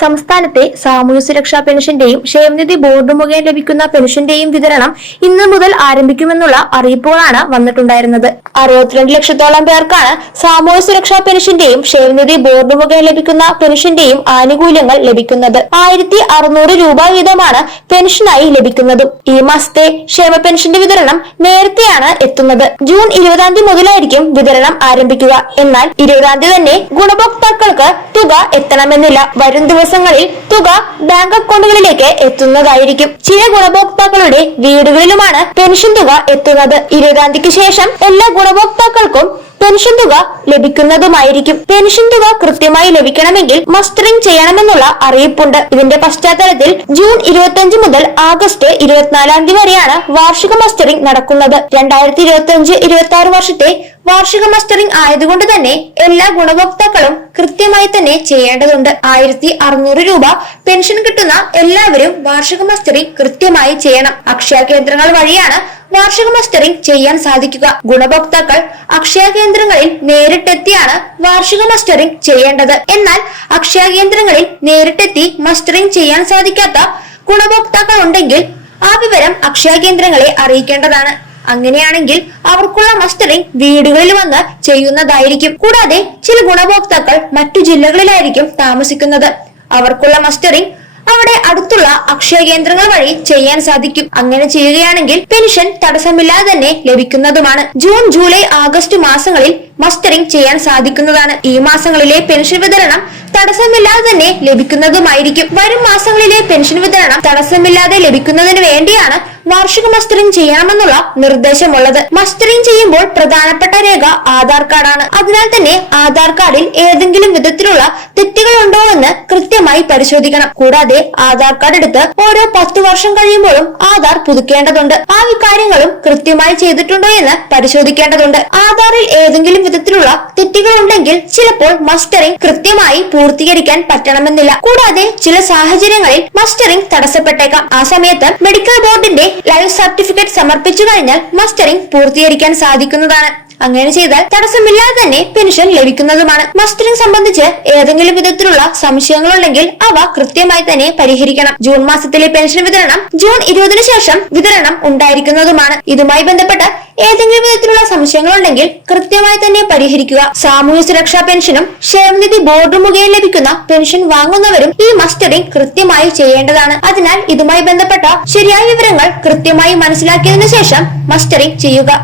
സംസ്ഥാനത്തെ സാമൂഹ്യ സുരക്ഷാ പെൻഷന്റെയും ക്ഷേമനിധി ബോർഡ് മുഖേന ലഭിക്കുന്ന പെൻഷന്റെയും വിതരണം ഇന്ന് മുതൽ ആരംഭിക്കുമെന്നുള്ള അറിയിപ്പുകളാണ് വന്നിട്ടുണ്ടായിരുന്നത്. 62 ലക്ഷത്തോളം പേർക്കാണ് സാമൂഹ്യ സുരക്ഷാ പെൻഷന്റെയും ക്ഷേമനിധി ബോർഡ് മുഖേന ലഭിക്കുന്ന പെൻഷന്റെയും ആനുകൂല്യങ്ങൾ ലഭിക്കുന്നത്. 1600 രൂപ വീതമാണ് പെൻഷനായി ലഭിക്കുന്നതും. ഈ മാസത്തെ ക്ഷേമ പെൻഷന്റെ വിതരണം നേരത്തെയാണ് എത്തുന്നത്. ജൂൺ 20-ാം തീയതി മുതലായിരിക്കും വിതരണം ആരംഭിക്കുക. എന്നാൽ 20-ാം തീയതി തന്നെ ഗുണഭോക്താക്കൾക്ക് തുക എത്തണമെന്നില്ല. വരും ദിവസങ്ങളിൽ തുക ബാങ്ക് അക്കൗണ്ടുകളിലേക്ക് എത്തുന്നതായിരിക്കും. ചില ഗുണഭോക്താക്കളുടെ വീടുകളിലുമാണ് പെൻഷൻ തുക എത്തുന്നത്. 20-ാം തീയതിക്ക് ശേഷം എല്ലാ ഗുണഭോക്താക്കൾക്കും പെൻഷൻ തുക ലഭിക്കുന്നതുമായിരിക്കും. പെൻഷൻ തുക കൃത്യമായി ലഭിക്കണമെങ്കിൽ മസ്റ്ററിംഗ് ചെയ്യണമെന്നുള്ള അറിയിപ്പുണ്ട്. ഇതിന്റെ പശ്ചാത്തലത്തിൽ ജൂൺ 25 മുതൽ ആഗസ്റ്റ് 24-ാം തീയതി വരെയാണ് വാർഷിക മസ്റ്ററിംഗ് നടക്കുന്നത്. 2025-26 വർഷത്തെ വാർഷിക മസ്റ്ററിംഗ് ആയതുകൊണ്ട് തന്നെ എല്ലാ ഗുണഭോക്താക്കളും കൃത്യമായി തന്നെ ചെയ്യേണ്ടതുണ്ട്. 1600 രൂപ പെൻഷൻ കിട്ടുന്ന എല്ലാവരും വാർഷിക മസ്റ്ററിംഗ് കൃത്യമായി ചെയ്യണം. അക്ഷയ കേന്ദ്രങ്ങൾ വഴിയാണ് വാർഷിക മസ്റ്ററിംഗ് ചെയ്യാൻ സാധിക്കുക. ഗുണഭോക്താക്കൾ അക്ഷയ കേന്ദ്രങ്ങളിൽ നേരിട്ടെത്തിയാണ് വാർഷിക മസ്റ്ററിംഗ് ചെയ്യേണ്ടത്. എന്നാൽ അക്ഷയ കേന്ദ്രങ്ങളിൽ നേരിട്ടെത്തി മസ്റ്ററിംഗ് ചെയ്യാൻ സാധിക്കാത്ത ഗുണഭോക്താക്കൾ ഉണ്ടെങ്കിൽ ആ വിവരം അക്ഷയ കേന്ദ്രങ്ങളെ അറിയിക്കേണ്ടതാണ്. അങ്ങനെയാണെങ്കിൽ അവർക്കുള്ള മസ്റ്ററിംഗ് വീടുകളിൽ വന്ന് ചെയ്യുന്നതായിരിക്കും. കൂടാതെ ചില ഗുണഭോക്താക്കൾ മറ്റു ജില്ലകളിലായിരിക്കും താമസിക്കുന്നത്. അവർക്കുള്ള മസ്റ്ററിംഗ് അവിടെ അടുത്തുള്ള അക്ഷയ കേന്ദ്രങ്ങൾ വഴി ചെയ്യാൻ സാധിക്കും. അങ്ങനെ ചെയ്യുകയാണെങ്കിൽ പെൻഷൻ തടസ്സമില്ലാതെ തന്നെ ലഭിക്കുന്നതുമാണ്. ജൂൺ, ജൂലൈ, ആഗസ്റ്റ് മാസങ്ങളിൽ മസ്റ്ററിംഗ് ചെയ്യാൻ സാധിക്കുന്നതാണ്. ഈ മാസങ്ങളിലെ പെൻഷൻ വിതരണം തടസ്സമില്ലാതെ തന്നെ ലഭിക്കുന്നതുമായിരിക്കും. വരും മാസങ്ങളിലെ പെൻഷൻ വിതരണം തടസ്സമില്ലാതെ ലഭിക്കുന്നതിന് വേണ്ടിയാണ് വാർഷിക മസ്റ്ററിംഗ് ചെയ്യണമെന്നുള്ള നിർദ്ദേശമുള്ളത്. മസ്റ്ററിംഗ് ചെയ്യുമ്പോൾ പ്രധാനപ്പെട്ട രേഖ ആധാർ കാർഡാണ്. അതിനാൽ തന്നെ ആധാർ കാർഡിൽ ഏതെങ്കിലും വിധത്തിലുള്ള തെറ്റുകൾ ഉണ്ടോ എന്ന് കൃത്യമായി പരിശോധിക്കണം. കൂടാതെ ആധാർ കാർഡ് എടുത്ത് ഓരോ 10 വർഷം കഴിയുമ്പോഴും ആധാർ പുതുക്കേണ്ടതുണ്ട്. ആ കാര്യങ്ങളും കൃത്യമായി ചെയ്തിട്ടുണ്ടോ എന്ന് പരിശോധിക്കേണ്ടതുണ്ട്. ആധാറിൽ ഏതെങ്കിലും വിധത്തിലുള്ള തെറ്റുകൾ ഉണ്ടെങ്കിൽ ചിലപ്പോൾ മസ്റ്ററിംഗ് കൃത്യമായി പൂർത്തീകരിക്കാൻ പറ്റണമെന്നില്ല. കൂടാതെ ചില സാഹചര്യങ്ങളിൽ മസ്റ്ററിംഗ് തടസ്സപ്പെട്ടേക്കാം. ആ സമയത്ത് മെഡിക്കൽ ബോർഡിന്റെ ലൈഫ് സർട്ടിഫിക്കറ്റ് സമർപ്പിച്ചു കഴിഞ്ഞാൽ മസ്റ്ററിംഗ് പൂർത്തീകരിക്കാൻ സാധിക്കുന്നതാണ്. അങ്ങനെ ചെയ്താൽ തടസ്സമില്ലാതെ തന്നെ പെൻഷൻ ലഭിക്കുന്നതുമാണ്. മസ്റ്ററിംഗ് സംബന്ധിച്ച് ഏതെങ്കിലും വിധത്തിലുള്ള സംശയങ്ങളുണ്ടെങ്കിൽ അവ കൃത്യമായി തന്നെ പരിഹരിക്കണം. ജൂൺ മാസത്തിലെ പെൻഷൻ വിതരണം ജൂൺ 20-ന് ശേഷം വിതരണം ഉണ്ടായിരിക്കുന്നതുമാണ്. ഇതുമായി ബന്ധപ്പെട്ട് ഏതെങ്കിലും വിധത്തിലുള്ള സംശയങ്ങളുണ്ടെങ്കിൽ കൃത്യമായി തന്നെ പരിഹരിക്കുക. സാമൂഹ്യ സുരക്ഷാ പെൻഷനും ക്ഷേമനിധി ബോർഡ് മുഖേന ലഭിക്കുന്ന പെൻഷൻ വാങ്ങുന്നവരും ഈ മസ്റ്ററിംഗ് കൃത്യമായി ചെയ്യേണ്ടതാണ്. അതിനാൽ ഇതുമായി ബന്ധപ്പെട്ട ശരിയായ വിവരങ്ങൾ കൃത്യമായി മനസ്സിലാക്കിയതിനു ശേഷം മസ്റ്ററിംഗ് ചെയ്യുക.